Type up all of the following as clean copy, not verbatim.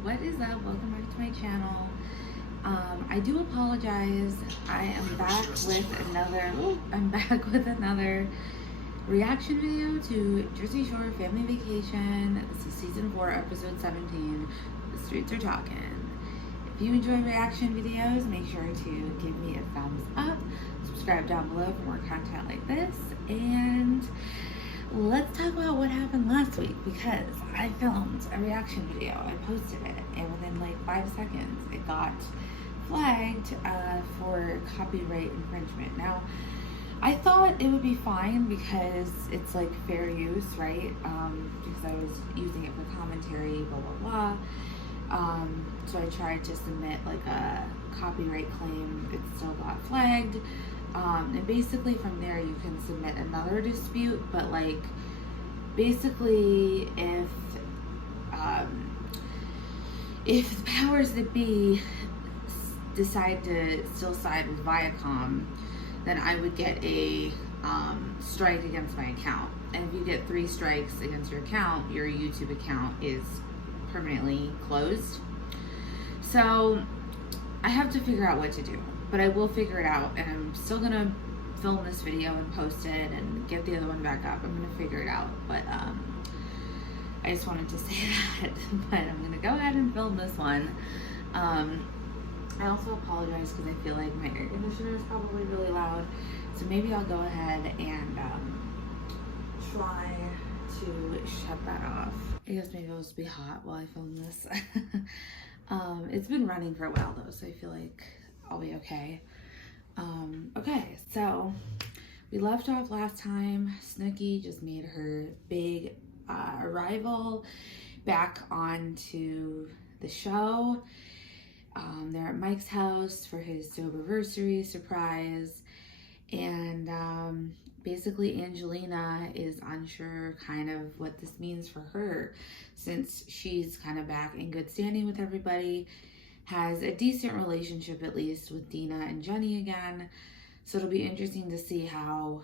what is up? Welcome back to my channel. I do apologize. I am back with another reaction video to Jersey Shore Family Vacation. This is season 4, episode 17. The streets are talking. If you enjoy reaction videos, make sure to give me a thumbs up. Subscribe down below for more content like this. And let's talk about what happened last week, because I filmed a reaction video. I posted it, and within like 5 seconds, it got flagged for copyright infringement. Now, I thought it would be fine because it's like fair use, right? Because I was using it for commentary, blah, blah, blah. So I tried to submit like a copyright claim. It still got flagged. And basically from there you can submit another dispute, but like basically if the powers that be decide to still side with Viacom, then I would get a strike against my account. And if you get 3 strikes against your account, your YouTube account is permanently closed. So I have to figure out what to do, but I will figure it out, and I'm still gonna film this video and post it and get the other one back up. I'm gonna figure it out, but I just wanted to say that. But I'm gonna go ahead and film this one. I also apologize because I feel like my air conditioner is probably really loud, so maybe I'll go ahead and try to shut that off. I guess maybe it'll just be hot while I film this. It's been running for a while though, so I feel like I'll be okay. Okay, so we left off last time. Snooki just made her big arrival back onto the show. They're at Mike's house for his soberversary surprise, and basically Angelina is unsure kind of what this means for her, since she's kind of back in good standing with everybody, has a decent relationship at least with Dina and Jenny again. So it'll be interesting to see how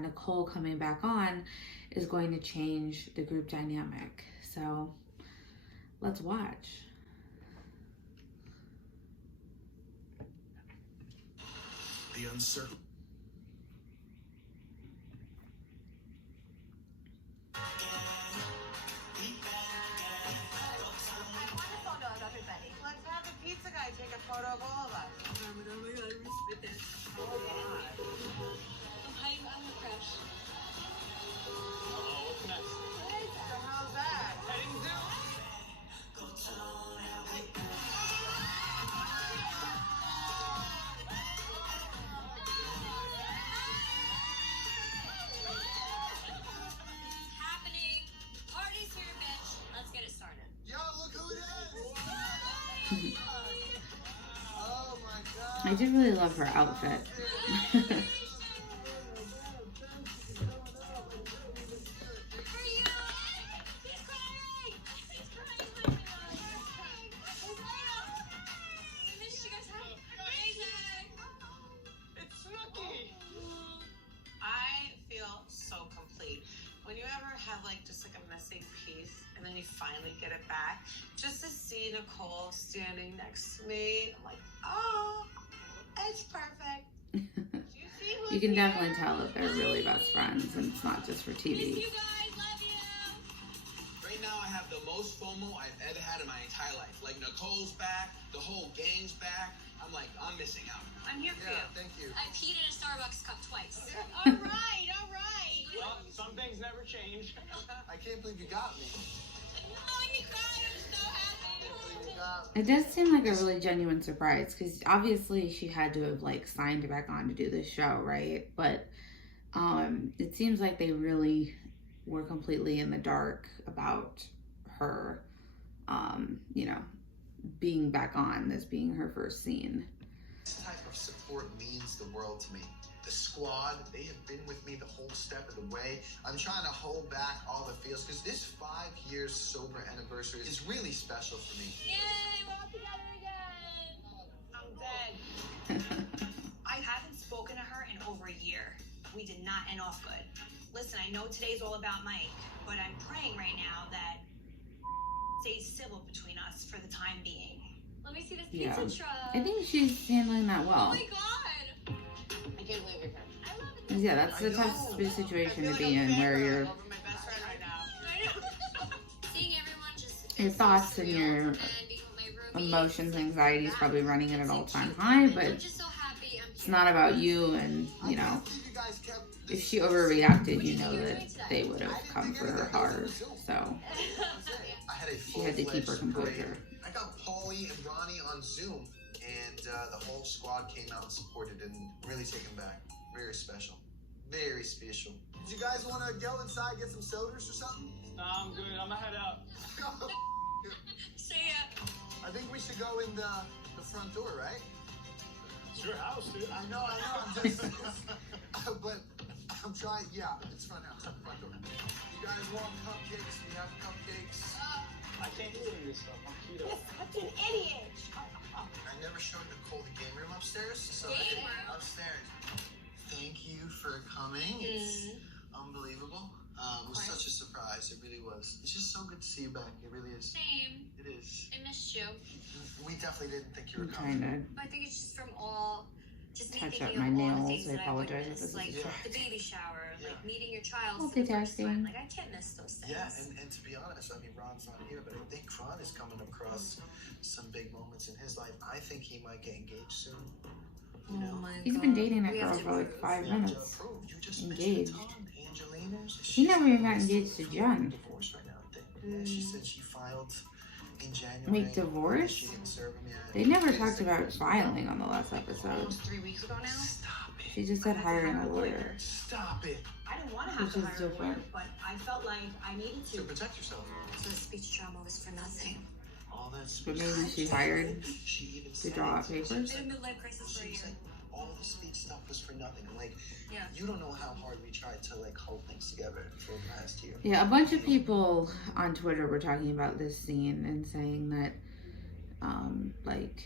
Nicole coming back on is going to change the group dynamic. So let's watch. The uncertain. Let's have the pizza guy take a photo of all of us. I'm hiding on the crash. What's next? So how's that? Heading down. Happening. Party's here, bitch. Let's get it started. Yo, look who it is! Oh my god. I did really love her outfit. It's Snooki! I feel so complete. When you ever have like just like a missing piece and then you finally get it back, just to see Nicole standing next to me, I'm like, oh, it's perfect. You can definitely tell that they're really best friends, and it's not just for TV. You guys, love you. Right now I have the most FOMO I've ever had in my entire life. Like Nicole's back, the whole gang's back. I'm like, I'm missing out. I'm here for Yeah, you. thank you. I peed in a Starbucks cup twice. All right, all right. Well, some things never change. I can't believe you got me. No, he cried. I'm so happy. You got me. It does seem like a really genuine surprise, because obviously she had to have like signed back on to do this show, right? But it seems like they really were completely in the dark about her, you know, being back on, this being her first scene. This type of support means the world to me. The squad, they have been with me the whole step of the way. I'm trying to hold back all the feels, because this 5 years sober anniversary is really special for me. Yay, we're all together again. I'm dead. I haven't spoken to her in over a year. We did not end off good. Listen, I know today's all about Mike, but I'm praying right now that stay civil between us for the time being. Let me see this Yeah. pizza truck. I think she's handling that Oh well. my god. I can't believe you're here. I love it. Yeah, that's the tough situation to be in, where your Over my best friend right now. Seeing everyone just your thoughts and your and being with my roomie. emotions, anxiety is probably running at an all-time high, but I'm just so happy I'm it's not about you. And you know, You guys kept if she overreacted, you know that they would have come for her hard. So I had a she had to keep her composure. I got Paulie and Ronnie on Zoom, and the whole squad came out and supported and really taken back. Very special. Very special. Did you guys want to go inside, get some sodas or something? Nah, I'm good. I'm gonna head out. See ya. I think we should go in the front door, right? It's your house, dude. I know, I'm just but I'm trying, yeah, it's front door. You guys want cupcakes? We have cupcakes. I can't eat any of this stuff. I'm keto. Such an idiot. I never showed Nicole the game room upstairs, so Game room? upstairs. Thank you for coming. It's unbelievable. It was such a surprise. It really was. It's just so good to see you back. It really is. Same. It is. I missed you. We definitely didn't think you were I'm coming. trying I think it's just from all, just me Touch thinking up my of all the nails. things I that apologize if witnessed, this is like distracting. the baby shower, Yeah. like meeting your child for the first Multitasking. time. Like I can't miss those things. Yeah, and to be honest, I mean, Ron's not here, but I think Ron is coming across some big moments in his life. I think he might get engaged soon. You know? my He's been dating that girl for like 5 You have to minutes. approve. You just Engaged. missed the time. Angelina's. He never even got engaged to Jen. Divorced right now, I think. Yeah, she said she filed in January. Wait, divorce? She didn't serve him yet. They never talked about filing on the last episode. Almost 3 weeks ago now. Stop it. She just said hiring a lawyer. Stop it. I didn't want to have Which to is hire a lawyer, different. but I felt like I needed To to. protect yourself. So the speech trauma was for nothing. All that But maybe she hired She even to said draw it. up papers. I had a midlife crisis for a She year. said all the speech stuff was for nothing. Like, Yeah. you don't know how hard we tried to like hold things together for the last year. Yeah, a bunch of people on Twitter were talking about this scene and saying that, like,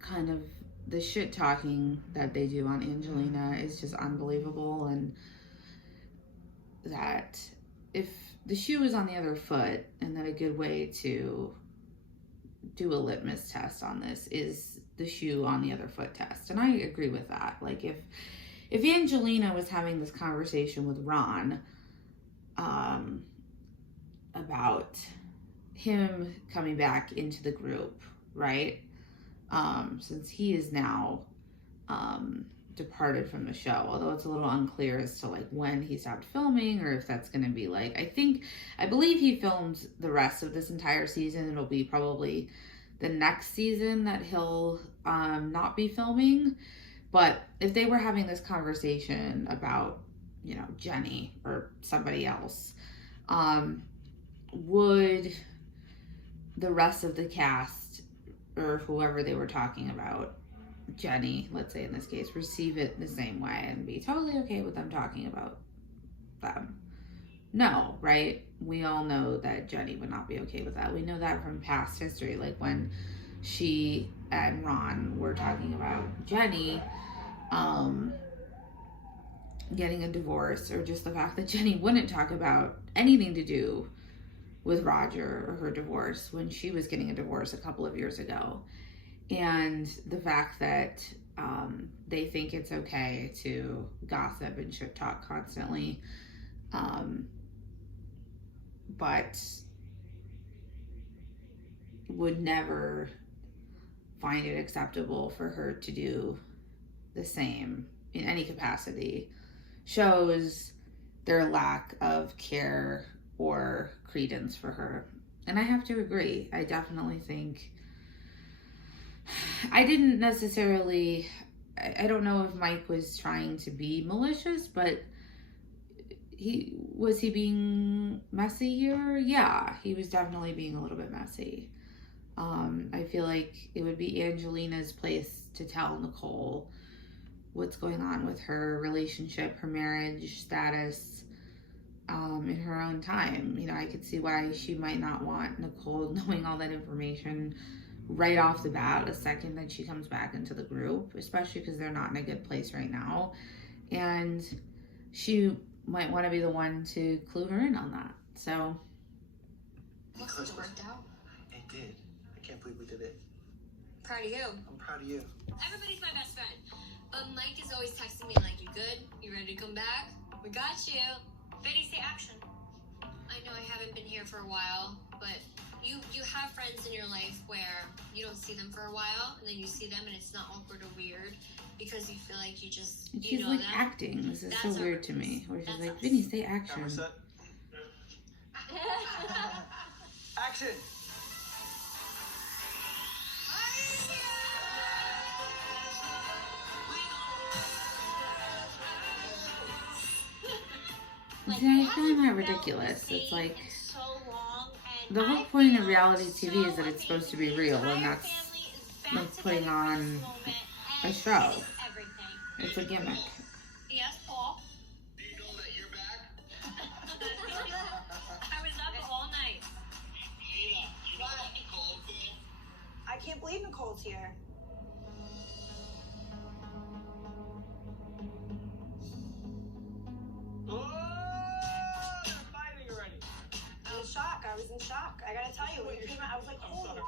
kind of the shit talking that they do on Angelina is just unbelievable, and that if the shoe is on the other foot, and that a good way to do a litmus test on this is the shoe on the other foot test. And I agree with that. Like, if Angelina was having this conversation with Ron about him coming back into the group, right? Since he is now departed from the show, although it's a little unclear as to like when he stopped filming, or if that's going to be like, I believe he filmed the rest of this entire season. It'll be probably the next season that he'll not be filming. But if they were having this conversation about, you know, Jenny or somebody else, would the rest of the cast, or whoever they were talking about, Jenny, let's say in this case, receive it the same way and be totally okay with them talking about them? No, right? We all know that Jenny would not be okay with that. We know that from past history, like when she and Ron were talking about Jenny getting a divorce, or just the fact that Jenny wouldn't talk about anything to do with Roger or her divorce when she was getting a divorce a couple of years ago. And the fact that they think it's okay to gossip and shit talk constantly, but would never find it acceptable for her to do the same in any capacity, shows their lack of care or credence for her. And I have to agree. I definitely think, I didn't necessarily, I don't know if Mike was trying to be malicious, but was he being messy here? Yeah, he was definitely being a little bit messy. I feel like it would be Angelina's place to tell Nicole what's going on with her relationship, her marriage status, in her own time. You know, I could see why she might not want Nicole knowing all that information right off the bat, the second that she comes back into the group, especially because they're not in a good place right now. And she might want to be the one to clue her in on that. So, Let's It go. worked out. It did. I can't believe we did it. Proud of you. I'm proud of you. Everybody's my best friend. But Mike is always texting me like, you good? You ready to come back? We got you. Fitty, say action. I know I haven't been here for a while, but you have friends in your life where you don't see them for a while, and then you see them and it's not awkward or weird because you feel like you just, you She's know like them. acting. This is so That's weird ours. to me. Where she's That's like, us. Vinny, say action. Camera set. Action! Like, See, I we find haven't that felt ridiculous. the It's same like in so long, and the whole I point of feel reality TV is so that it's supposed to be amazing. real, The and entire that's family is back like putting together for on this moment, a and show. it is everything. It's a gimmick. Yes, Paul. Do you know that you're back? I was up all night. Lena, you know about Nicole? I can't believe Nicole's here. Oh, they're fighting already. I was shocked. I was in shock. I gotta tell you, when you came out, I was like, I'm holy. sorry.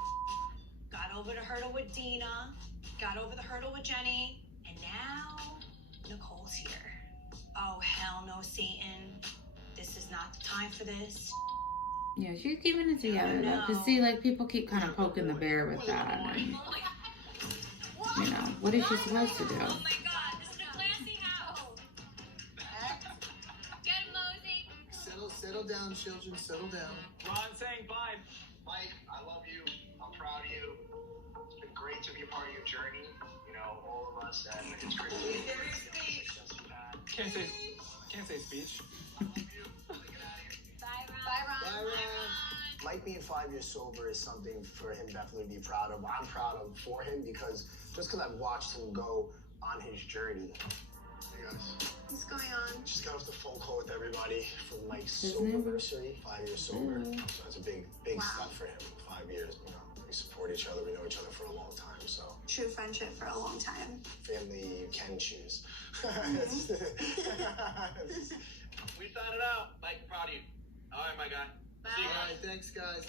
Got over the hurdle with Dina. Got over the hurdle with Jenny. And now, Nicole's here. Oh, hell no, Satan. This is not the time for this. Yeah, she's keeping it together though. Cause see, like people keep kind of poking the bear with that, and you know, what is she supposed to do? Oh my god, this is a classy house. Get him, Mosey. Settle down, children. Settle down. Ron saying bye. Mike, I love you. I'm proud of you. It's been great to be a part of your journey. You know, all of us, and it's great to be Can't say speech. Bye, Ron. Bye, Ron. Mike being 5 years sober is something for him definitely to be proud of. I'm proud of for him because just because I've watched him go on his journey. Hey guys. What's going on? Just got off the phone call with everybody for Mike's His name? soberversary, 5 years sober. So that's a big step for him. 5 years, you know. We support each other. We know each other for a long time. So True friendship for a long time. family you can choose. We found it out. Mike, proud of you. All right, my guy. See you All guys. right, thanks guys.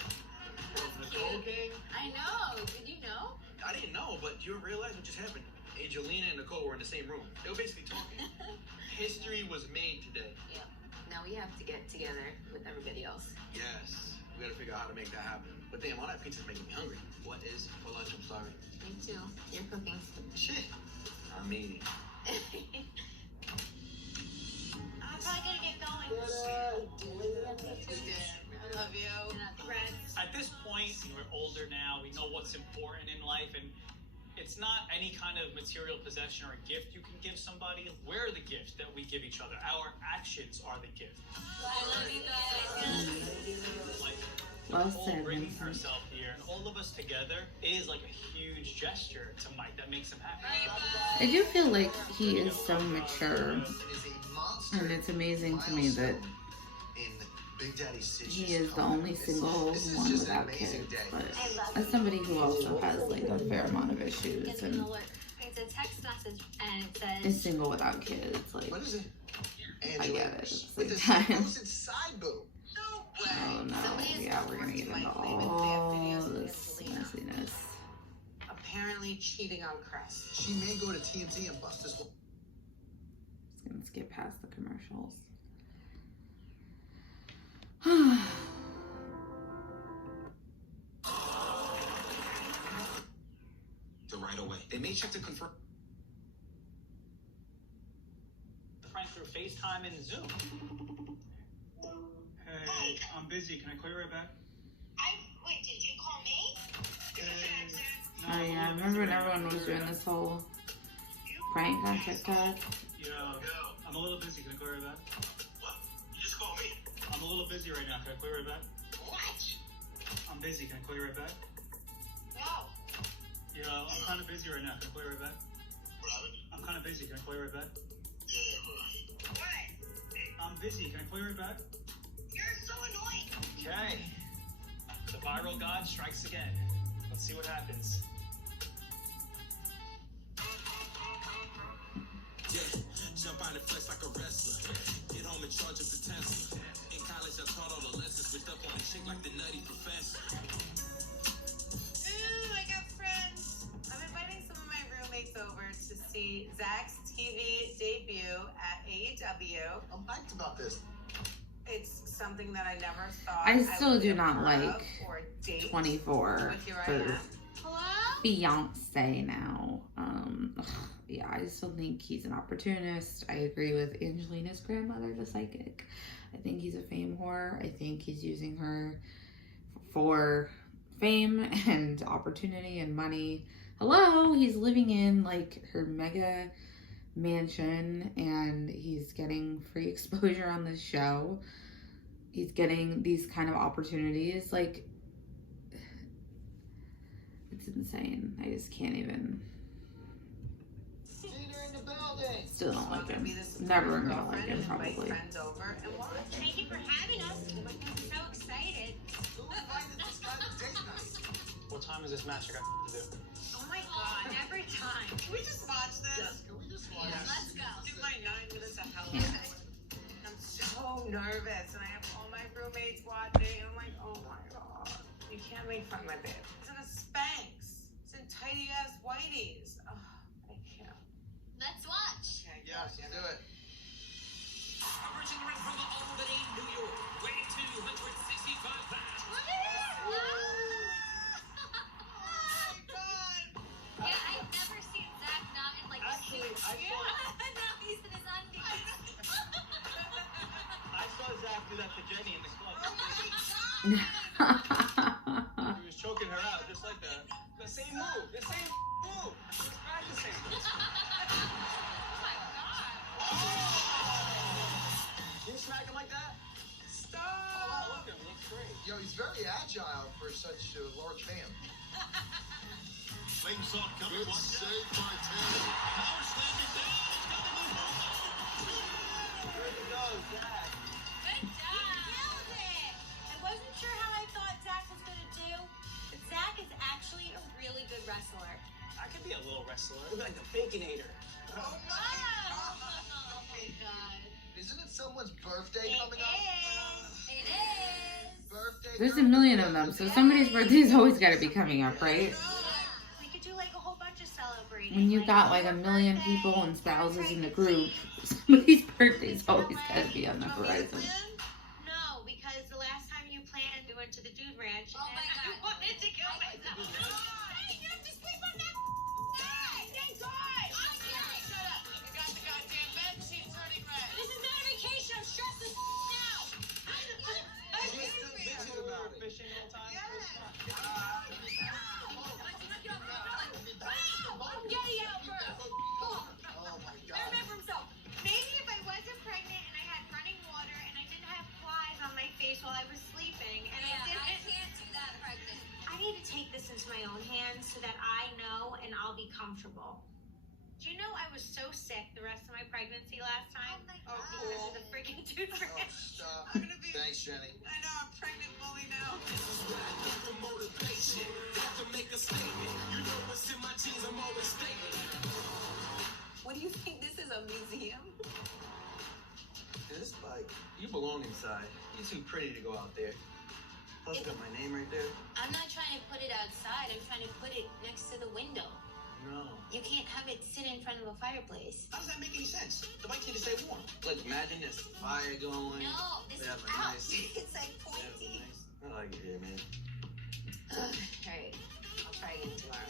Nicole came. I know. Did you know? I didn't know, but you realize what just happened. Angelina and Nicole were in the same room. They were basically talking. History was made today. Yeah. Now we have to get together with everybody else. Yes. We gotta figure out how to make that happen. But damn, all that pizza's making me hungry. What is for lunch? I'm sorry. Me too. You're cooking. Shit. I'm eating. I'm probably gonna get going. I love you. Congrats. At this point, we're older now. We know what's important in life, and it's not any kind of material possession or a gift you can give somebody. We're the gift that we give each other. Our actions are the gift. I love you guys. Like Well Nicole said, bringing Vincent. herself here, and all of us together is like a huge gesture to Mike that makes him happy. I do feel like he is so mature, Is a monster and it's amazing to me that in Big Daddy Stitch's he is the home. only single This is one just an without amazing kids. day. But I love as somebody who also has like a fair amount of issues It's and gonna work. It's a text message, and it is says, single without kids, like What is it? I Angela. get it at the With same the time. supposed side boob. No Oh no, Somebody is yeah, we're gonna get into all this messiness. Apparently cheating on Chris. She may go to TMZ and bust this one. Just gonna skip past the commercials. The right away. They may check to confirm. Frank through FaceTime and Zoom. Hey, I'm busy. Can I call you right back? wait, did you call me? No, Oh yeah, I remember when everyone was doing this whole prank on TikTok. Yeah, I'm a little busy. Can I call you right back? What? You just called me. I'm a little busy right now. Can I call you right back? What? I'm busy. Can I call you right back? No. Yeah, I'm kind of busy right now. Can I call you right back? What happened? I'm kind of busy. Can I call you right back? Yeah, What? I'm busy. Can I call you right back? You're so annoying. Okay. The viral god strikes again. Let's see what happens. Yeah, jump out and flex like a wrestler. Get home and charge up the Tesla. In college, I taught all the lessons. Whipped up on a chick like the nutty professor. be Zach's TV debut at AEW. I'm hyped about this. It's something that I never thought I still would be do a not part like of or date, 24 but here I for am. Hello? Beyonce now. Yeah, I still think he's an opportunist. I agree with Angelina's grandmother, the psychic. I think he's a fame whore. I think he's using her for fame and opportunity and money. Hello, he's living in like her mega mansion and he's getting free exposure on this show. He's getting these kind of opportunities. Like, it's insane. I just can't even. Still don't like him. Never gonna like him, probably. Friends over and watch. Thank you for having us. I'm so excited. What time is this match I got to do? Oh my god, every time. Can we just watch this? Yes, can we just watch Yeah, let's go. Do my 9 minutes of hell. Yeah. I'm so nervous, and I have all my roommates watching, and I'm like, oh my god, you can't make fun of my babe. It's in a Spanx. It's in tidy ass whiteies. Oh, I can't. Let's watch. Can't Yes, get do it. Originating from the Albany, New York, weighing 265 pounds. Look at it! Oh my god. Yeah, I've never seen Zach not in like Actually, a suit. I saw- Now he's in his undies. I saw Zach do that to Jenny in the club. Oh my god. He was choking her out just like that. The same move. The same move. He's practicing. Can you smack him like that? Stop. Oh, look at him. Looks great. Yo, he's very agile for such a large man. Flame saw coming. Good save by Taylor. Power slamming down. There he goes, Zach. Good job. Nailed it. I wasn't sure how I thought Zach was gonna do, but Zach is actually a really good wrestler. I could be a little wrestler. Look like the Baconator. Oh Oh my god. Isn't it someone's birthday coming up? It is. Birthday. There's a million of them, so somebody's birthday's always got to be coming up, right? We could do like a whole bunch of celebrating. When you've got like a million people and spouses in the group, somebody's birthday's always got to be on the horizon. No, because the last time you planned, we went to the Dude Ranch. Oh my and god. I wanted to go myself. Hey, you have to sleep on that. Hey, thank God. Shut up. You got the goddamn bed sheet turning red. This is not a vacation. I'm stressed as now. I'm She's waiting still for you. busy when we were fishing the whole time. I'm getting out first. Oh my I god. remember himself. Maybe if I wasn't pregnant and I had running water and I didn't have flies on my face while I was sleeping and Yeah, I I didn't. can't do that pregnant. I need to take this into my own hands so that I know and I'll be comfortable. Do you know I was so sick the rest of my pregnancy last time? my Oh, Because cool. of the freaking Dude Oh, Ranch. stop. I'm gonna be. Thanks, Jenny. I know I'm pregnant fully now. Motivation. Got to make a statement. You know what's in my jeans. I'm always stating. What do you think this is, a museum? This bike, you belong inside. You're too pretty to go out there. Plus, got my name right there. I'm not trying to put it outside. I'm trying to put it next to the window. No. You can't have it sit in front of a fireplace. How does that make any sense? The bike need to stay warm. Like, imagine this fire going. No, this We is have a out. nice- It's like we have a pointy. nice- I like it here, man. Alright, I'll try again tomorrow.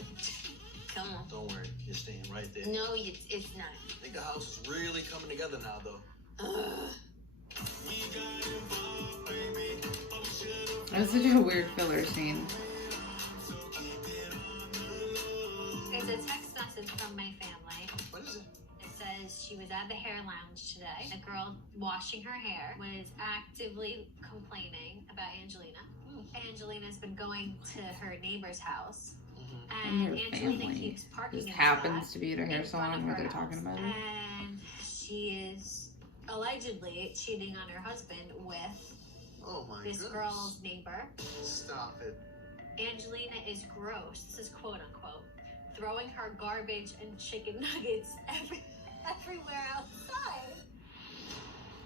Come on. Don't worry, you're staying right there. No, it's not. I think the house is really coming together now, though. That's such a weird filler scene. It's a text message from my family. What is it? It says she was at the hair lounge today. The girl washing her hair was actively complaining about Angelina. Angelina's been going to her neighbor's house. And And their Angelina family keeps parking just in happens spot to be at a hair in front salon of where her they're talking house. about it. And she is allegedly cheating on her husband with Oh my this goodness. girl's neighbor. Stop it. Angelina is gross. This is quote unquote. Throwing her garbage and chicken nuggets everywhere outside.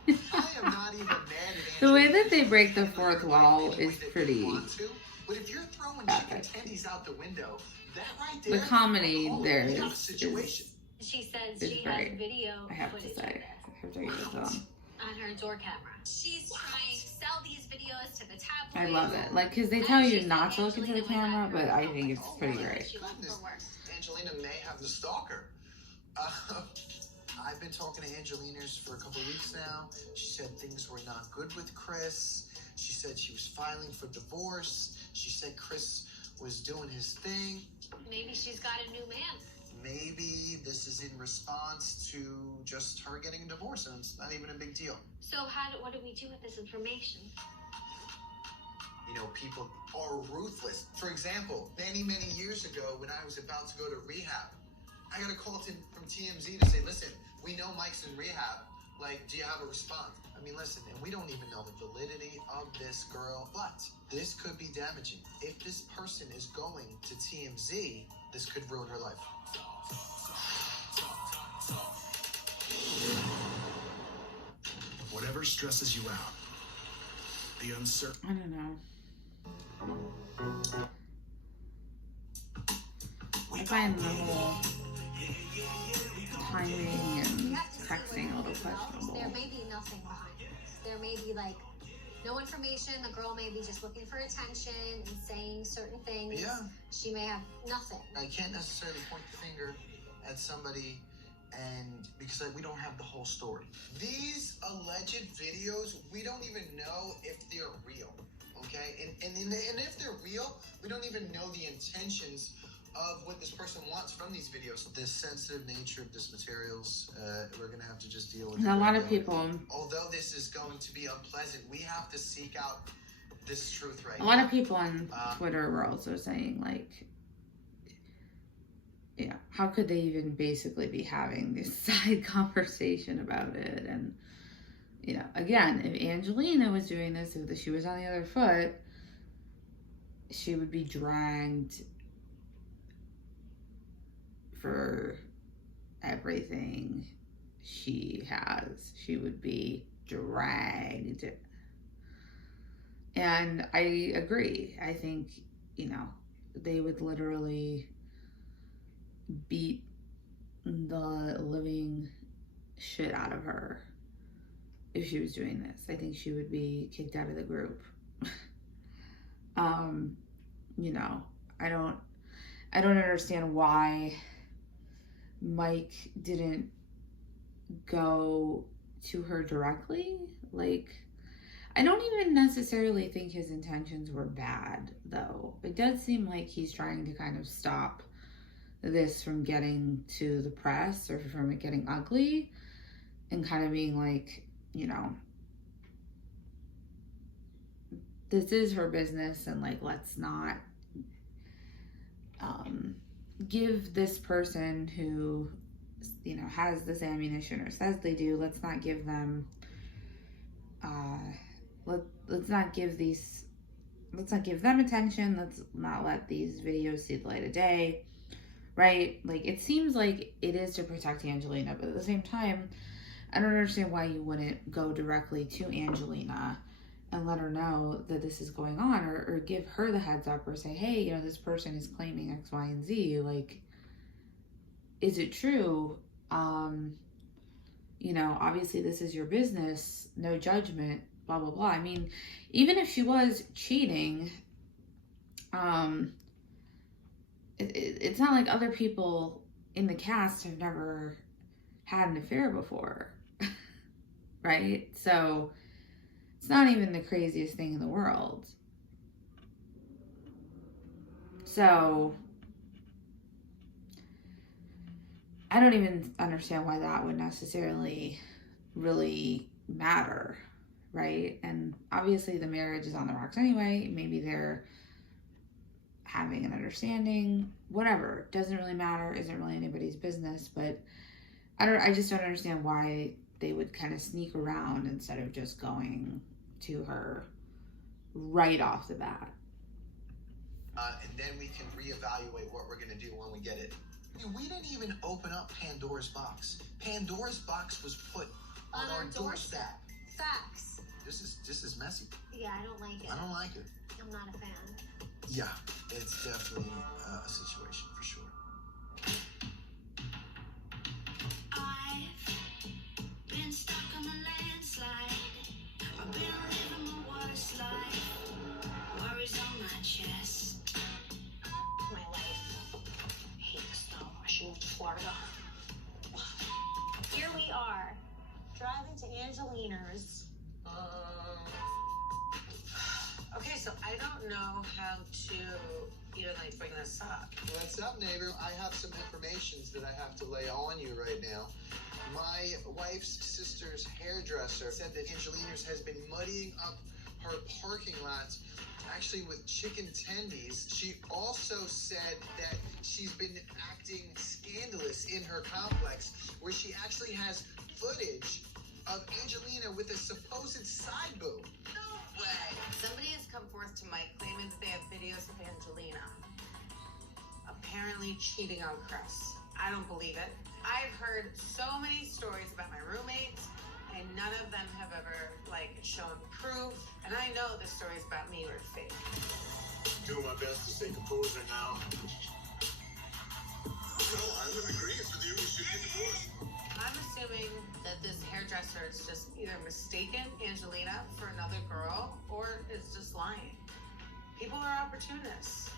I am not even mad at The way Angela. that they break the You can fourth look wall at it any is way that you pretty want to, But if you're throwing chicken tendies out the window, that right The there. comedy oh, there you got a is situation. She says It's she has great. video I have to footage say. of this I have to give this on her door camera. She's trying to sell these videos to the tabloids. I love it. Like, because they tell you not to look into the camera, but I think it's pretty great. Goodness. Angelina may have the stalker. I've been talking to Angelina's for a couple of weeks now. She said things were not good with Chris. She said she was filing for divorce. She said Chris was doing his thing. Maybe she's got a new man. Maybe this is in response to just her getting a divorce, and it's not even a big deal. So what do we do with this information? You know, people are ruthless. For example, many, many years ago, when I was about to go to rehab, I got a call from TMZ to say, listen, we know Mike's in rehab. Like, do you have a response? I mean, listen, and we don't even know the validity of this girl, but this could be damaging. If this person is going to TMZ, this could ruin her life. Whatever stresses you out, the uncertain. I don't know. I find the whole timing and texting a little questionable. There may be nothing behind this. There may be like no information. The girl may be just looking for attention and saying certain things. Yeah. She may have nothing. I can't necessarily point the finger at somebody, and because we don't have the whole story. These alleged videos, we don't even know if they're real, okay? And if they're real, we don't even know the intentions of what this person wants from these videos. The sensitive nature of this materials, we're gonna have to just deal with it. And a lot of people, Although this is going to be unpleasant, we have to seek out this truth right now. a lot of people on Twitter were also saying, like, you know, how could they even basically be having this side conversation about it? And, you know, again, if Angelina was doing this, if she was on the other foot, she would be dragged for everything she has. She would be dragged. And I agree. I think, you know, they would literally beat the living shit out of her if she was doing this. I think she would be kicked out of the group. You know, I don't understand why Mike didn't go to her directly. Like, I don't even necessarily think his intentions were bad, though. It does seem like he's trying to kind of stop this from getting to the press or from it getting ugly, and kind of being like, you know, this is her business, and like, let's not give this person who, you know, has this ammunition or says they do, let's not give them let's not give them attention. Let's not let these videos see the light of day, right? Like, it seems like it is to protect Angelina, but at the same time, I don't understand why you wouldn't go directly to Angelina and let her know that this is going on, or give her the heads up, or say, hey, you know, this person is claiming X, Y, and Z. Like, is it true? You know, obviously this is your business, no judgment, blah, blah, blah. I mean, even if she was cheating, it's not like other people in the cast have never had an affair before, right? So it's not even the craziest thing in the world. So I don't even understand why that would necessarily really matter, right? And obviously the marriage is on the rocks anyway. Maybe they're having an understanding, whatever. Doesn't really matter, isn't really anybody's business, but I just don't understand why they would kind of sneak around instead of just going to her right off the bat. And then we can reevaluate what we're going to do when we get it. We didn't even open up Pandora's box. Pandora's box was put on our doorstep. Facts. This is messy. Yeah, I don't like it. I don't like it. I'm not a fan. Yeah, it's definitely a situation for sure. gotta go. Here we are, driving to Angelina's. Okay, so I don't know how to even like bring this up. What's up, neighbor? I have some information that I have to lay on you right now. My wife's sister's hairdresser said that Angelina's has been muddying up her parking lot, actually with chicken tendies. She also said that she's been acting scandalous in her complex, where she actually has footage of Angelina with a supposed side boob. No way. Somebody has come forth to Mike claiming that they have videos of Angelina apparently cheating on Chris. I don't believe it. I've heard so many stories about my roommates, and none of them have ever shown proof. And I know the stories about me were fake. Doing my best to stay composed right now. No, I'm in agreement with you. We should get divorced. I'm assuming that this hairdresser is just either mistaken Angelina for another girl or is just lying. People are opportunists.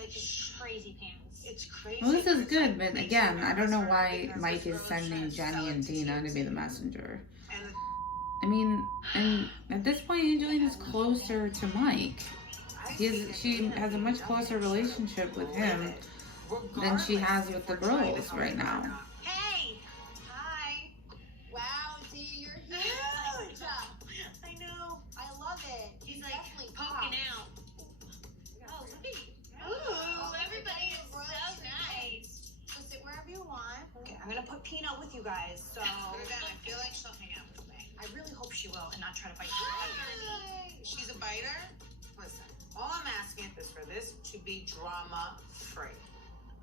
It's crazy pants. It's crazy. Well, this is good, but again, I don't know why Mike is sending Jenny and Dina to be the messenger. I mean, and at this point, Angelina's closer to Mike. She has a much closer relationship with him than she has with the girls right now. Hey! Hi! Wow, D, you're huge. I know. I love it. He's definitely poking popped. out. Oh, look at you. Ooh, Everybody is so nice. nice. So sit wherever you want. Okay, I'm gonna put Peanut with you guys, so Put her down. I feel like she'll hang out with me. I really hope she will and not try to bite you. She's a biter? Listen, all I'm asking is for this to be drama-free.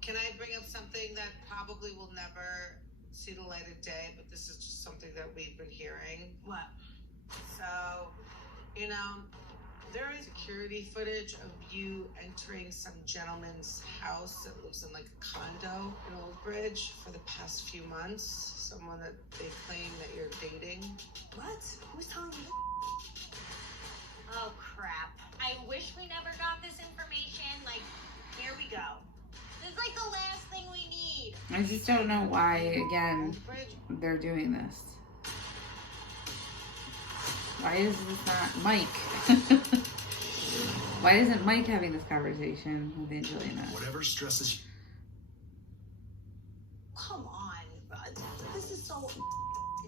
Can I bring up something that probably will never see the light of day, but this is just something that we've been hearing? What? So, there is security footage of you entering some gentleman's house that lives in a condo in Old Bridge for the past few months. Someone that they claim that you're dating. What? Who's telling you? Oh crap. I wish we never got this information. Here we go. This is the last thing we need. I just don't know why, again, Old Bridge? they're doing this. Why is this not Mike? Why isn't Mike having this conversation with Angelina? Whatever stresses Come on. This is so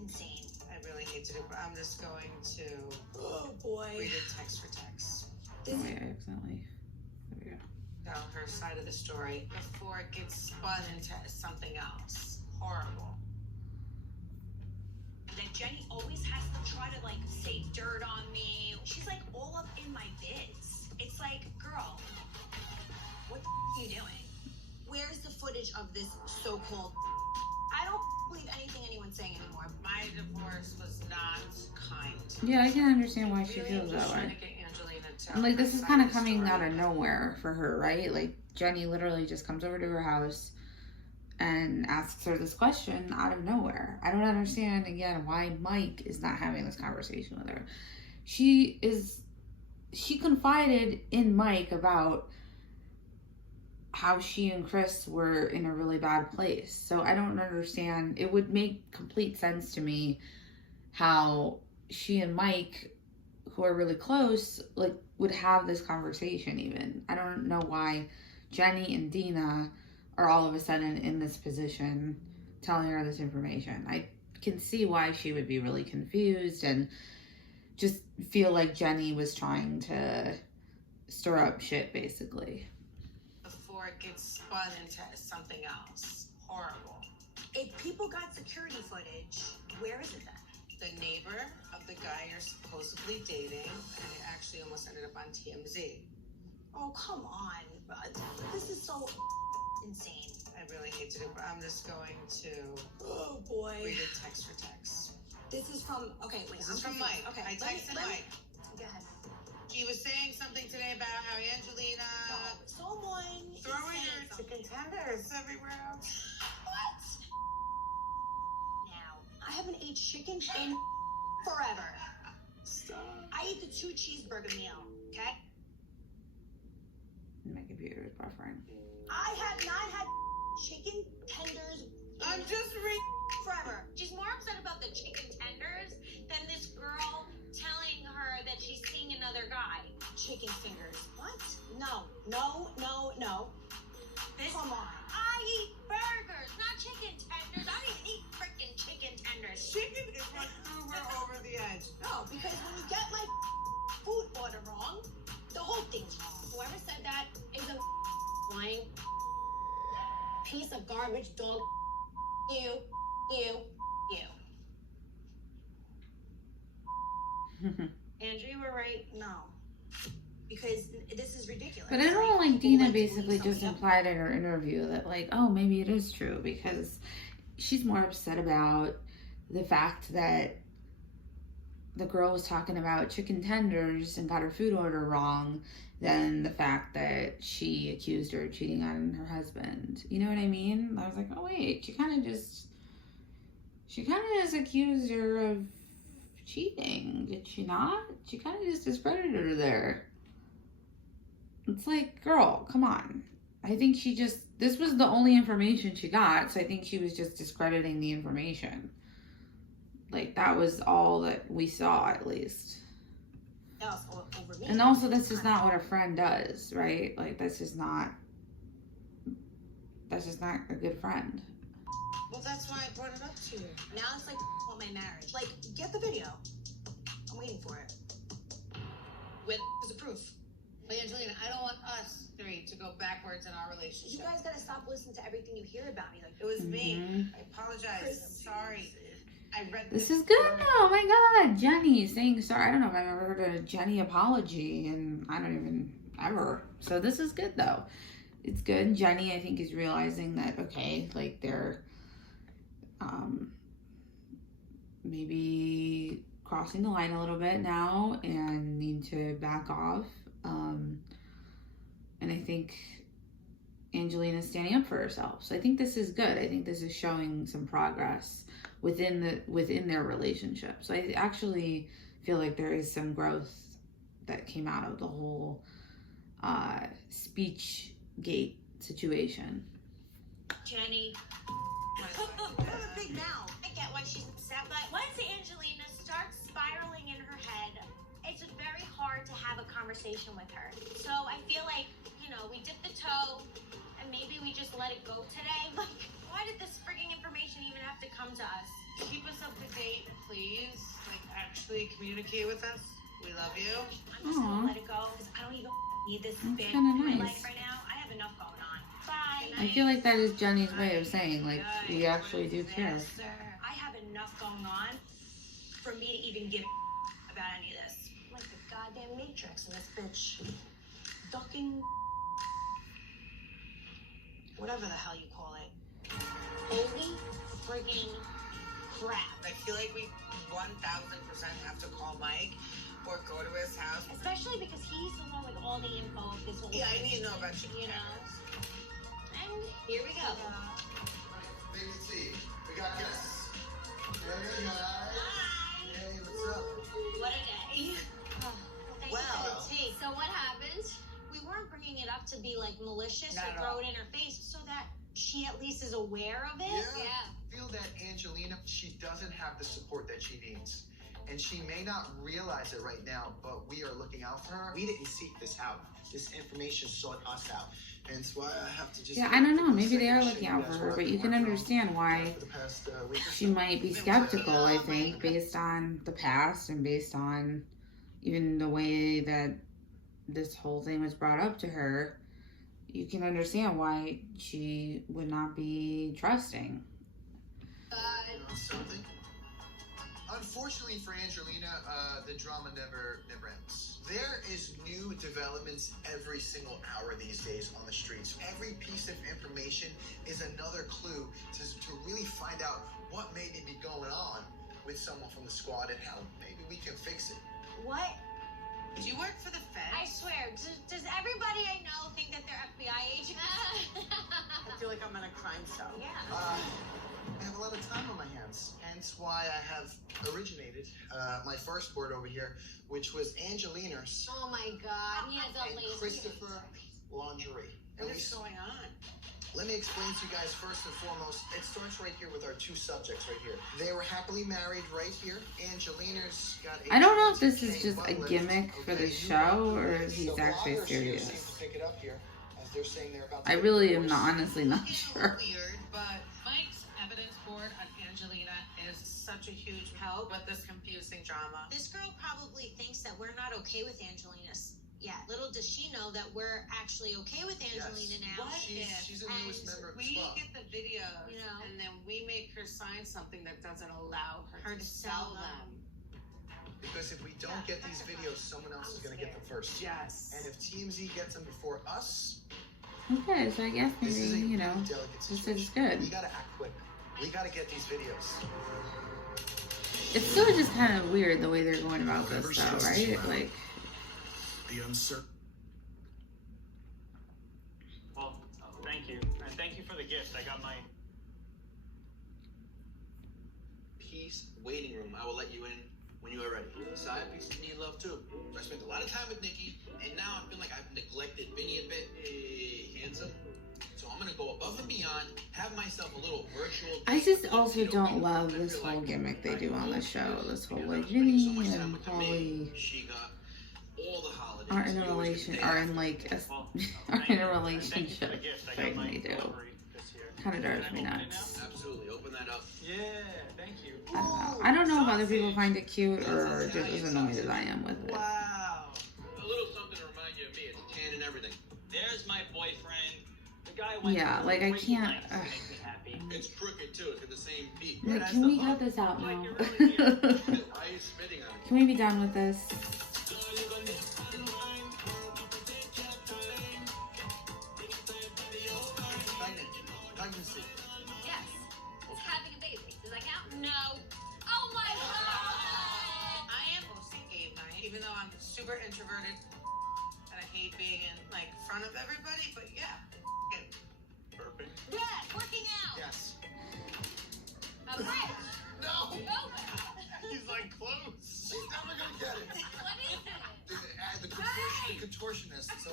insane. I really hate to do it, but I'm just going to Oh boy. read it text for text. Oh, wait, I accidentally. There we go. Tell her side of the story before it gets spun into something else. Horrible. That Jenny always has to try to say dirt on me. She's all up in my biz. It's girl, what the are you doing? Where's the footage of this so-called? I don't believe anything anyone's saying anymore. My divorce was not kind. Yeah, I can understand why she Really feels just that trying way. to get Angelina to And this her is side kind of the coming story. out of nowhere for her, right? Jenny literally just comes over to her house and asks her this question out of nowhere. I don't understand, again, why Mike is not having this conversation with her. She confided in Mike about how she and Chris were in a really bad place. So I don't understand. It would make complete sense to me how she and Mike, who are really close, would have this conversation even. I don't know why Jenny and Dina are all of a sudden in this position telling her this information. I can see why she would be really confused and just feel like Jenny was trying to stir up shit, basically. Before it gets spun into something else. Horrible. If people got security footage, where is it then? The neighbor of the guy you're supposedly dating, and it actually almost ended up on TMZ. Oh, come on. This is so insane. I really hate to do it, but I'm just going to Oh boy. read it text for text. This is from, okay, wait. This I'm is from confused. Mike. Okay, I texted Mike. Go ahead. He was saying something today about how Angelina Someone throwing is her saying something. chicken tenders everywhere else. What? Now, I haven't ate chicken in forever. Stop. I ate the 2 cheeseburger meal, okay? My computer is buffering. I have not had chicken tenders. I'm just forever. She's more upset about the chicken tenders than this girl telling her that she's seeing another guy. Chicken fingers. What? No. Come on. I eat burgers, not chicken tenders. I didn't eat freaking chicken tenders. Chicken is what threw her over the edge. No, because when you get my food order wrong, the whole thing's wrong. Whoever said that is a lying piece of garbage dog. You. Andrew, you were right. No. Because this is ridiculous. But I don't like Dina basically just implied in her interview that like, oh, maybe it is true, because she's more upset about the fact that the girl was talking about chicken tenders and got her food order wrong than the fact that she accused her of cheating on her husband. You know what I mean? I was like, oh wait, she kind of just accused her of cheating, did she not? She kind of just discredited her there. It's like, girl, come on. I think this was the only information she got, so I think she was just discrediting the information. Like, that was all that we saw, at least. And also, this is not what a friend does, right? Like, that's just not a good friend. Well, that's why I brought it up to you. Now it's like want my marriage. Like, get the video. I'm waiting for it. With the proof. But Angelina, I don't want us three to go backwards in our relationship. You guys gotta stop listening to everything you hear about me. Like, It was me. I apologize. I'm sorry. I read This is good. Oh my God, Jenny saying sorry. I don't know if I've ever heard a Jenny apology, and I don't even ever. So this is good though. It's good. Jenny, I think, is realizing that okay, like they're maybe crossing the line a little bit now and need to back off. And I think Angelina's standing up for herself. So I think this is good. I think this is showing some progress within their relationship. So I actually feel like there is some growth that came out of the whole speech gate situation. Jenny. what a big mouth. I get why she's upset, but once Angelina starts spiraling in her head, it's very hard to have a conversation with her. So I feel like, we dip the toe, and maybe we just let it go today. Like, why did this frigging information even have to come to us? Keep us up to date, please. Like, actually communicate with us. We love you. I'm just gonna let it go, because I don't even need this bitch kinda in my nice. life right now. I have enough going on. Bye. I feel like that is Jenny's way of saying, like, we actually do care. I have enough going on for me to even give about any of this. I'm like the goddamn Matrix and this bitch ducking whatever the hell you call it. Holy friggin' crap. I feel like we 1000% have to call Mike or go to his house. Especially because he's the one with all the info of this whole Yeah, I thing, need to know about you. And here we go. Baby T, we got guests. Hey guys. Hi. Hey, what's up? What a day. Thank Wow. you for the tea. So what happened? We weren't bringing it up to be like malicious Not or at throw all. it in her face so that she at least is aware of it. Yeah. I feel that Angelina, she doesn't have the support that she needs. And she may not realize it right now, but we are looking out for her. We didn't seek this out. This information sought us out. And that's why I have to just... Yeah, I don't know. Maybe they are looking out for her, but you can understand why for the past week or she so. might be skeptical, I think, based on the past and based on even the way that this whole thing was brought up to her. You can understand why she would not be trusting. You know something? Unfortunately for Angelina, the drama never ends. There is new developments every single hour these days on the streets. Every piece of information is another clue to really find out what may be going on with someone from the squad and how maybe we can fix it. What? Do you work for the I feds? swear, does everybody I know think that they're FBI agents? I feel like I'm on a crime show. Yeah. I have a lot of time on my hands, hence why I have originated my first board over here, which was Angelina Oh my God, he has a and lazy. Christopher Lingerie. And What is going on? Let me explain to you guys first and foremost. It starts right here with our two subjects right here. They were happily married right here. Angelina's got a I don't know if this is 20K just a butt gimmick lift, for the okay? show or if he's The actually bloggers here serious. seem to pick it up here, as they're saying they're about to I get really am divorced. not, honestly not It's sure. weird, but Mike's evidence board on Angelina is such a huge help with this confusing drama. This girl probably thinks that we're not okay with Angelina yet. Little does she know that we're actually okay with Angelina now. What if She's the newest member of the we squad. get the videos, You know? and then we make her sign something that doesn't allow her to sell them? Because if we don't get these videos, someone else is going to get them first. Yes. And if TMZ gets them before us, Okay, so I guess this is a maybe, you know, really delicate this situation. is good. We got to act quick. We got to get these videos. It's still just kind of weird the way they're going about this, though, right? Like, The uncertain. Well, thank you. And thank you for the gift. I got my... Peace waiting room. I will let you in when you are ready. Side pieces need love too. I spent a lot of time with Nikki, and now I feel like I've neglected Vinny a bit. Hey, handsome. So I'm gonna go above and beyond, have myself a little virtual. I just also don't love this whole gimmick they do on the show. This whole, like, Vinny and Polly She got all the holidays. are in a relation, are in, like, are in a relationship thing they do. Kind of drives me nuts. Absolutely. Open that up. Yeah, thank you. I don't know. I don't know if other people find it cute or just as annoyed as I am with it. Wow. A little something to remind you of me. It's tan and everything. There's my boyfriend. The guy went Yeah, to like, I crazy can't, lengths to make me happy. It's crooked too. It's got the same peak. Like, can we cut this out now? Why are you spitting on it? Can we be done with this? Pregnancy. Yes. It's having a baby. Does that count? No. Oh my god! I am hosting game night, even though I'm super introverted and I hate being in like front of everybody. But yeah, Perfect. Yeah, working out. Yes. Okay. No. Yoga. He's like close. She's never going to get it. What is it? The contortionist. So,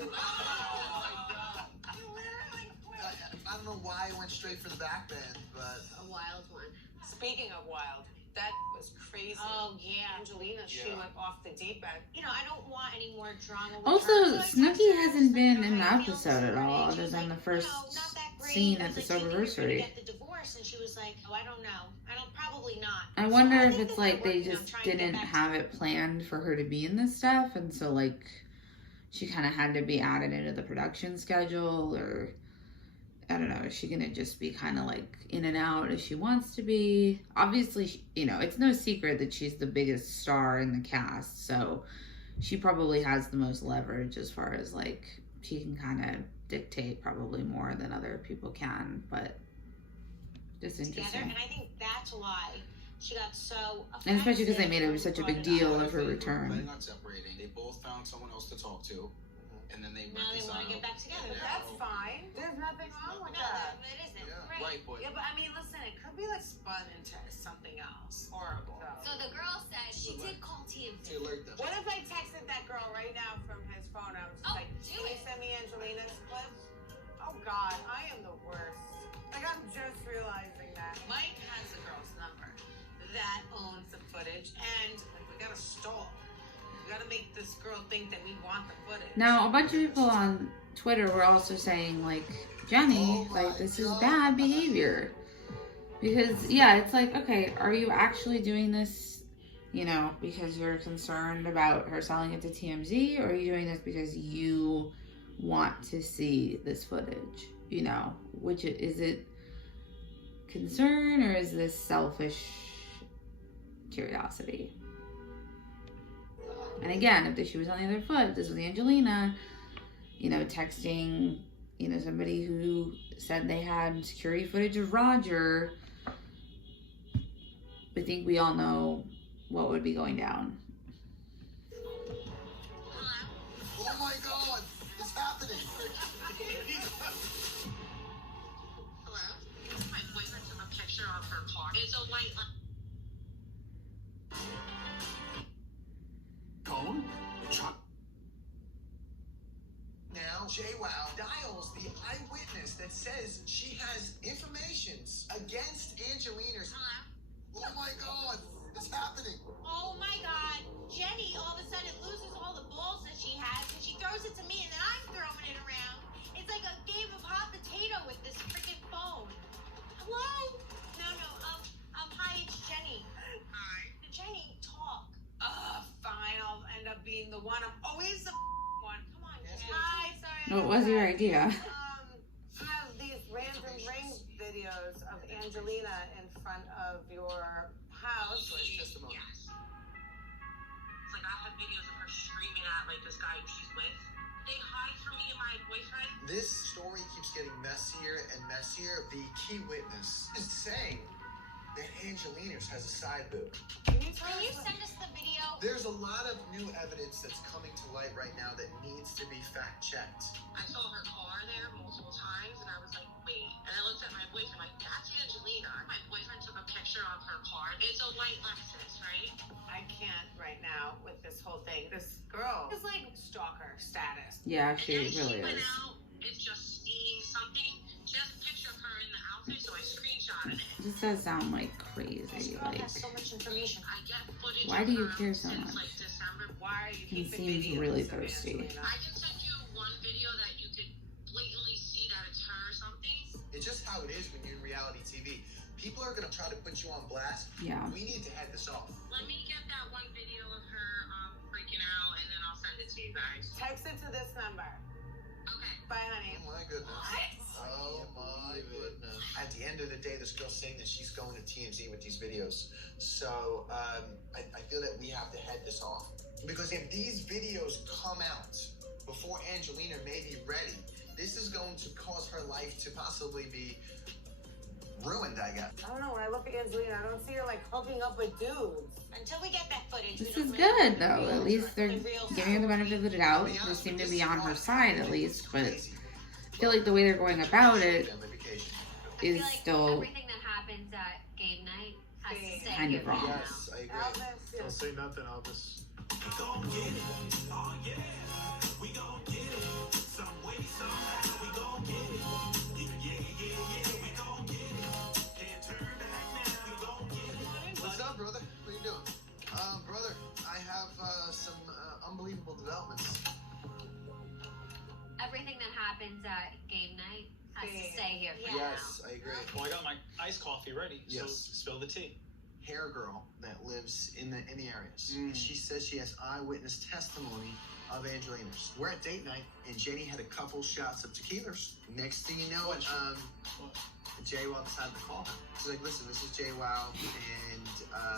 I don't know why I went straight for the back bend, but A wild one. speaking of wild, that was crazy. Oh, yeah. Angelina, she Yeah. went off the deep end. You know, I don't want any more drama with Also, her. So I Snooki texted her, hasn't been you in know, the how you feel episode at this all, morning? She other was than like, the first not that great. scene I at was the like, "Do you think you're Soberversary." gonna get the divorce? And she was like, oh, I don't know. I don't, probably not. I So wonder I if think it's that like they're they working on just trying to get didn't back have it planned for her to be in this stuff, and so, like, she kind of had to be added into the production schedule, or I don't know, is she gonna just be kind of like in and out as she wants to be? Obviously, you know, it's no secret that she's the biggest star in the cast, so she probably has the most leverage as far as, like, she can kind of dictate probably more than other people can, but just together. interesting. And I think that's why she got so And especially because they offensive made it when such a we big brought it deal up. of her return. Planning on separating. They both found someone else to talk to, and then they Now they want to get back together. But that's fine. There's nothing wrong with No, that. it isn't. Yeah. Right. Right, boy. Yeah, but I mean, listen, it could be like spun into something else. Horrible. So the girl said she did call To TMZ. alert them. What if I texted that girl right now from his phone? I was just Oh, like, do can you it. send me Angelina's clips? Oh God, I am the worst. Like, I'm just realizing that. Mike has the girl's number that owns the footage, and like, we gotta stall. We gotta make this girl think that we want the footage. Now, a bunch of people on Twitter were also saying, like, Jenny, like, this is bad behavior. Because, yeah, it's like, okay, are you actually doing this, you know, because you're concerned about her selling it to TMZ? Or are you doing this because you want to see this footage? You know, which is it concern or is this selfish curiosity? And again, if the shoe was on the other foot, if this was Angelina, you know, texting, you know, somebody who said they had security footage of Roger, I think we all know what would be going down. oh my God, it's happening. Hello? My boyfriend took a picture of her car. It's a white. Cone? Chuck. Now, now, JWoww dials the eyewitness that says she has information against Angelina's. Hello? Oh my God, it's happening. Oh my God. Jenny all of a sudden loses all the balls that she has and she throws it to me and then I'm throwing it around. It's like a game of hot potato with this freaking phone. Hello? No, hi, it's Jenny. Hi. Jenny, talk. Fine. I'll end up being the one. I'm always the one. Come on, Yes, Jenny. Hi, sorry. What was your idea? You have these random ring videos of Angelina in front of your house. Testimony. Yes. It's like I have videos of her screaming at like this guy who she's with. They hide from me and my boyfriend. This story keeps getting messier and messier. The key witness is saying that Angelina's has a side boob. Can you send us the video? There's a lot of new evidence that's coming to light right now that needs to be fact checked. I saw her car there multiple times and I was like, wait. And I looked at my boyfriend like, that's Angelina. My boyfriend took a picture of her car. It's a white Lexus, right? I can't right now with this whole thing. This girl is like stalker status. Yeah, And she then really she went is. out and just seeing something, just picture of her in the outfit, so I screenshotted it. This does sound like crazy. This girl Like, has so much information. I get footage why of do you her care so since much? like December. Why are you He keeping seems videos really of thirsty. Angelina? I can send you one video that you could blatantly see that it's her or something. It's just how it is when you're in reality TV. People are going to try to put you on blast. Yeah. We need to head this off. Let me get that one video of her freaking out, and then I'll send it to you guys. Text it to this number. Okay. Bye, honey. Oh my goodness. Oh my goodness. At the end of the day, this girl's saying that she's going to TMZ with these videos. So I feel that we have to head this off. Because if these videos come out before Angelina may be ready, this is going to cause her life to possibly be ruined, I guess. I don't know. When I look at Angelina, I don't see her like hooking up with dudes. Until we get that footage, This we is don't really good, know though. the At real least truth, they're the real giving her the benefit of the doubt. They seem to be on her side, at least. But I feel like the way they're going about it is still Everything that happens at game night has to stay kind here of wrong. for now. Yes, I agree. Elvis, Don't say nothing, Elvis. We gon' get it. Oh yeah. We gon' get it. Some way, somehow we gon' get it. Yeah, we gon' get it. Can't turn back now. We gon' get it. What's up, brother? What are you doing? Brother, I have some unbelievable developments. Everything that happens at game night has to stay here for Yes, I agree. Well, I got my iced coffee ready. So Yes. spill the tea. Hair girl that lives in the areas. She says she has eyewitness testimony of Angelina's. We're at date night, and Jenny had a couple shots of tequilas. Next thing you know, JWoww decided to call her. She's like, "Listen, this is JWoww, and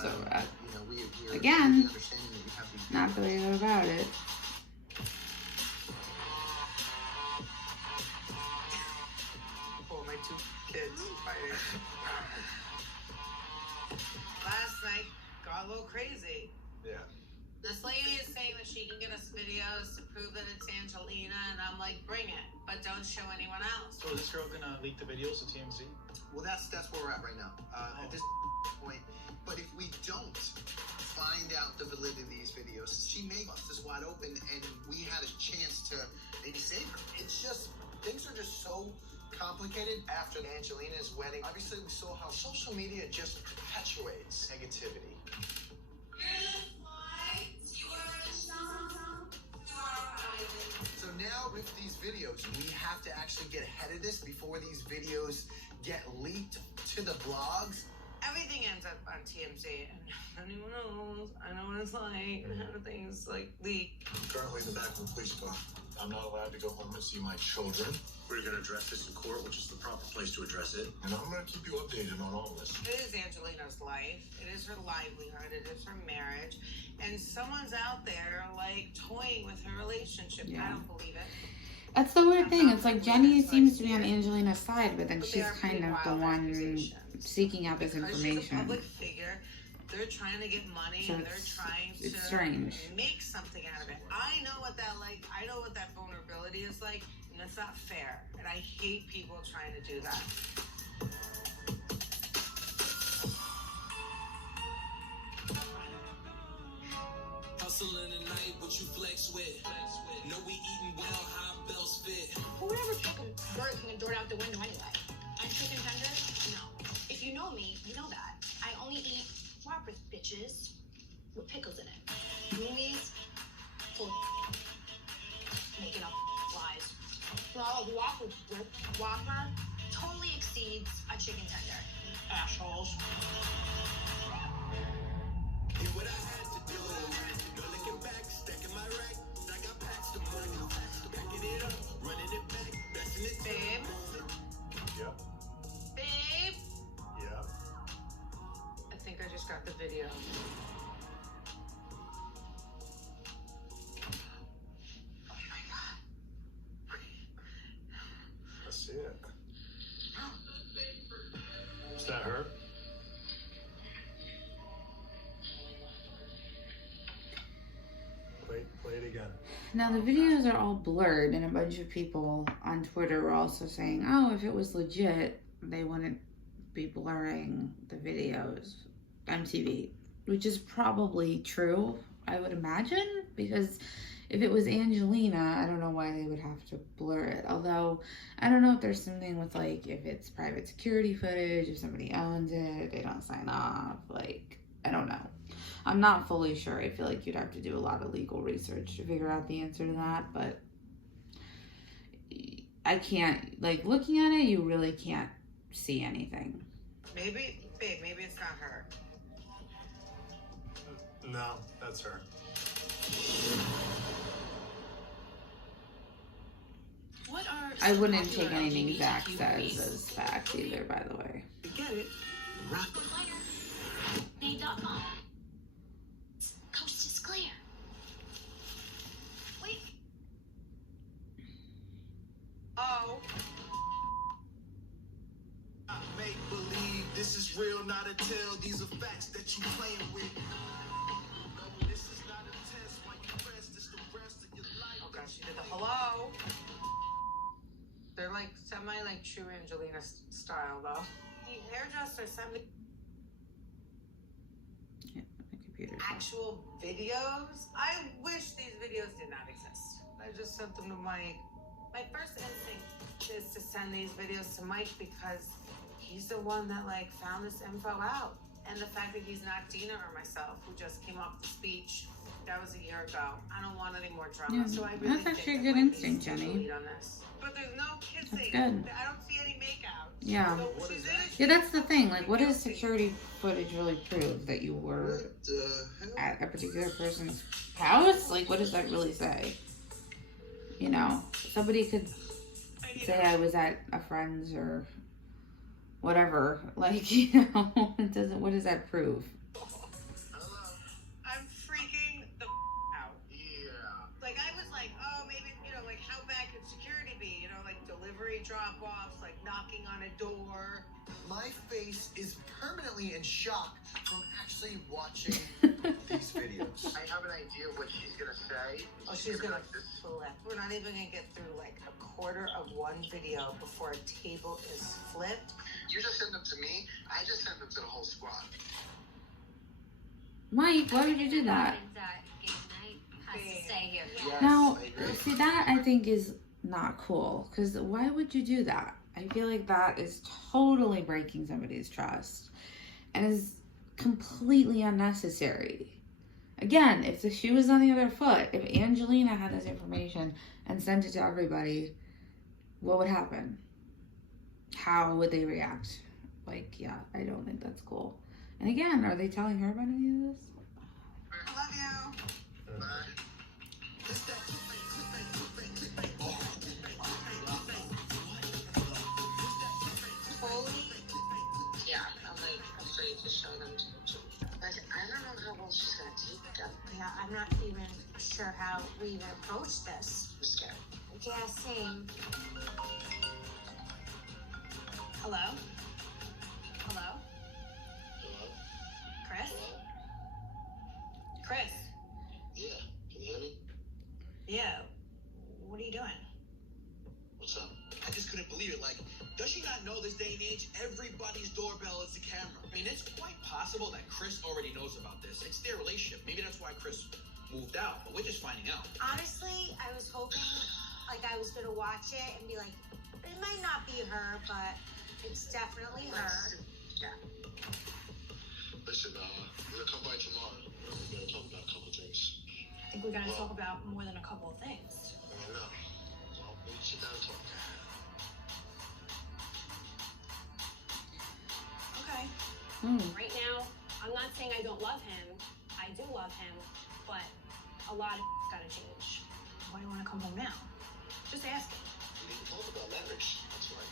So, you know, we're again, understanding that we have these not the way to go about it. Oh, my two kids fighting. Last night got a little crazy. Yeah. This lady is saying that she can get us videos to prove that it's Angelina, and I'm like, bring it, but don't show anyone else. So is this girl gonna leak the videos to TMZ? Well, that's where we're at right now. At this point, but if we don't find out the validity of these videos, she may bust us wide open, and we had a chance to maybe save her. It's just things are just so complicated after Angelina's wedding. Obviously, we saw how social media just perpetuates negativity. So now with these videos, we have to actually get ahead of this before these videos get leaked to the blogs. Everything ends up on TMZ, and anyone knows, I know what it's like, how things like leak. I'm currently in the back of the police car. I'm not allowed to go home and see my children. We're going to address this in court, which is the proper place to address it. And I'm going to keep you updated on all this. It is Angelina's life. It is her livelihood. It is her marriage. And someone's out there, like, toying with her relationship. Yeah. I don't believe it. That's the weird thing. It's like Jenny seems to be on Angelina's side, but then she's kind of the one seeking out this Because she's a information. public figure, they're trying to get money, So and they're trying to it's strange. make something out of it. I know what that I know what that vulnerability is like, and it's not fair. And I hate people trying to do that. Hustling tonight, what you flex with? Know we eating well, high bells bird can throw it out the window anyway. And chicken tenders? No. If you know me, you know that. I only eat Whoppers, bitches, with pickles in it. Movies, full of making up lies. Well, the Whopper totally exceeds a chicken tender. Assholes. Did what I had to do. No looking back, stacking my rack. I got packs to move. Backing it up, running it back, bashing it. Babe? Yeah. Babe? Yeah. I think I just got the video. Oh my god. I see it. Is that her? Play it again. Now the videos are all blurred, and a bunch of people on Twitter were also saying, oh, if it was legit, they wouldn't be blurring the videos. MTV, which is probably true, I would imagine, because if it was Angelina, I don't know why they would have to blur it. Although, I don't know if there's something with, like, if it's private security footage, if somebody owns it, they don't sign off, like, I don't know. I'm not fully sure. I feel like you'd have to do a lot of legal research to figure out the answer to that, but I can't, like, looking at it, you really can't see anything. Maybe, babe, maybe it's not her. No, that's her. What are I wouldn't popular take anything LGBTQ Zach says movies? as fact either, by the way. Get it? Rock. Nate.com. Coast is clear. Wait. Oh. Make believe this is real, not a tale. These are facts that you playing with. This is not a test. Why you rest? It's the rest of your life. Oh gosh, she did the hello. They're like semi like true Angelina style though. The hairdresser sent me Yeah, the computer's off. actual videos. I wish these videos did not exist. I just sent them to Mike. My first instinct is to send these videos to Mike because he's the one that like found this info out. And the fact that he's not Dina or myself, who just came off the speech, that was a year ago. I don't want any more drama. Yeah, So I really that's actually think a that good Mike instinct, needs to take the Jenny. lead on this. But there's no kissing. That's good. I don't see any makeout. Yeah. So she's in it. Yeah, that's the thing. Like, what does security footage really prove? That you were at a particular person's house? Like, what does that really say? You know, somebody could say I was at a friend's or whatever. Like, you know, it doesn't. What does that prove? I'm freaking the out. Yeah. Like, I was like, oh, maybe, you know, like, how bad could security be? You know, like, delivery drop-offs, like, knocking on a door. My face is permanently in shock from actually watching these videos. I have an idea of what she's gonna say. Oh, she's gonna flip. We're not even gonna get through, like, a quarter of one video before a table is flipped. You just send them to me. I just send them to the whole squad. Mike, why would you do that? Game night has to stay here. Yes, Now, I agree. see, that I think is not cool. Because why would you do that? I feel like that is totally breaking somebody's trust and is completely unnecessary. Again, if the shoe was on the other foot, if Angelina had this information and sent it to everybody, what would happen? How would they react? Like, yeah, I don't think that's cool. And again, are they telling her about any of this? I love you. Holy. Yeah, I'm like afraid to show them to. Like, I don't know how well she's gonna take them. Yeah, I'm not even sure how we even approach this. I'm scared. Yeah, same. Hello? Hello? Chris? Chris? Yeah. Can you hear me? Yeah. What are you doing? What's up? I just couldn't believe it. Like, does she not know this day and age, everybody's doorbell is a camera? I mean, it's quite possible that Chris already knows about this. It's their relationship. Maybe that's why Chris moved out, but we're just finding out. Honestly, I was hoping, like, I was gonna watch it and be like, It might not be her, but it's definitely her. Yeah. Listen, we're gonna come by tomorrow. We're gonna talk about a couple things. I think we're gonna talk about more than a couple of things. I don't know. Well, we sit down and talk. Okay. Right now, I'm not saying I don't love him. I do love him, but a lot of gotta change. Why do you want to come home now? Just asking. We need to talk about marriage. That's right.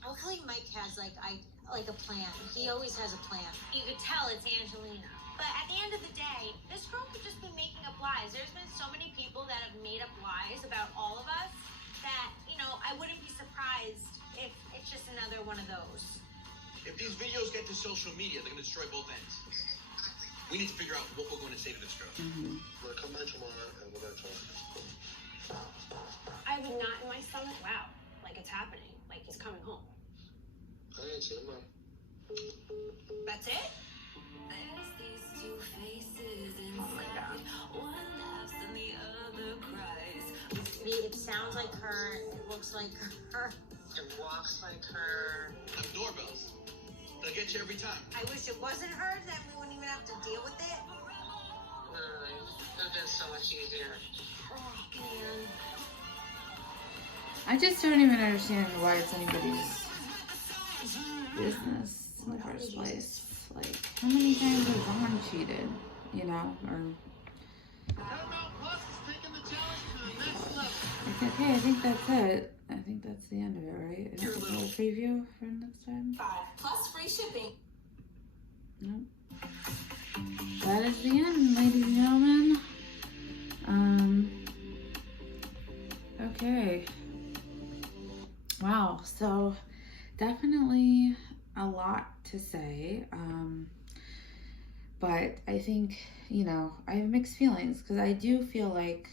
Luckily, Mike has like a plan. He always has a plan. You could tell it's Angelina. But at the end of the day, this girl could just be making up lies. There's been so many people that have made up lies about all of us that, you know, I wouldn't be surprised if it's just another one of those. If these videos get to social media, they're gonna destroy both ends. We need to figure out what we're going to say to this girl. We're gonna come by tomorrow and we're gonna talk. I have a knot in my stomach. Wow. Like it's happening. Like he's coming home. I ain't seen him. That's it? There's these two faces inside. One laughs and the other cries. It sounds like her. It looks like her. It walks like her. Them doorbells. They'll get you every time. I wish it wasn't her, then we wouldn't even have to deal with it. Literally. It would have been so much easier. Oh, man. I just don't even understand why it's anybody's business in the first place. Like, how many times has Ron cheated, you know, or... It's okay, I think that's it. I think that's the end of it, right? Is it a little preview for next time? 5 plus free shipping. Nope. That is the end, ladies and gentlemen. Okay. Wow, so definitely a lot to say. But I think, you know, I have mixed feelings because I do feel like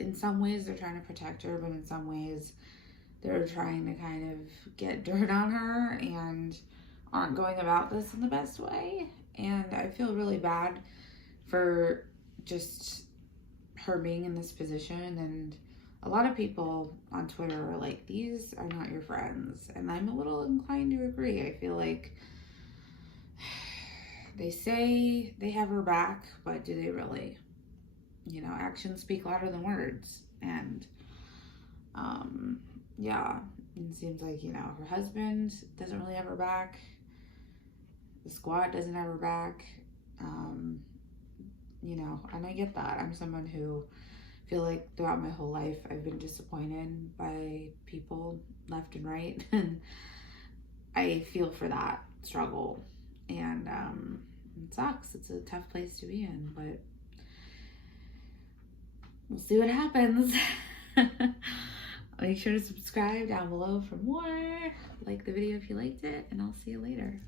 in some ways they're trying to protect her, but in some ways they're trying to kind of get dirt on her and aren't going about this in the best way. And I feel really bad for just her being in this position. And a lot of people on Twitter are like, these are not your friends. And I'm a little inclined to agree. I feel like they say they have her back, but do they really? You know, actions speak louder than words. And yeah, it seems like, you know, her husband doesn't really have her back. The squad doesn't have her back. You know, and I get that. I'm someone who feel like throughout my whole life I've been disappointed by people left and right. And I feel for that struggle. And it sucks. It's a tough place to be in, but we'll see what happens. Make sure to subscribe down below for more. Like the video if you liked it, and I'll see you later.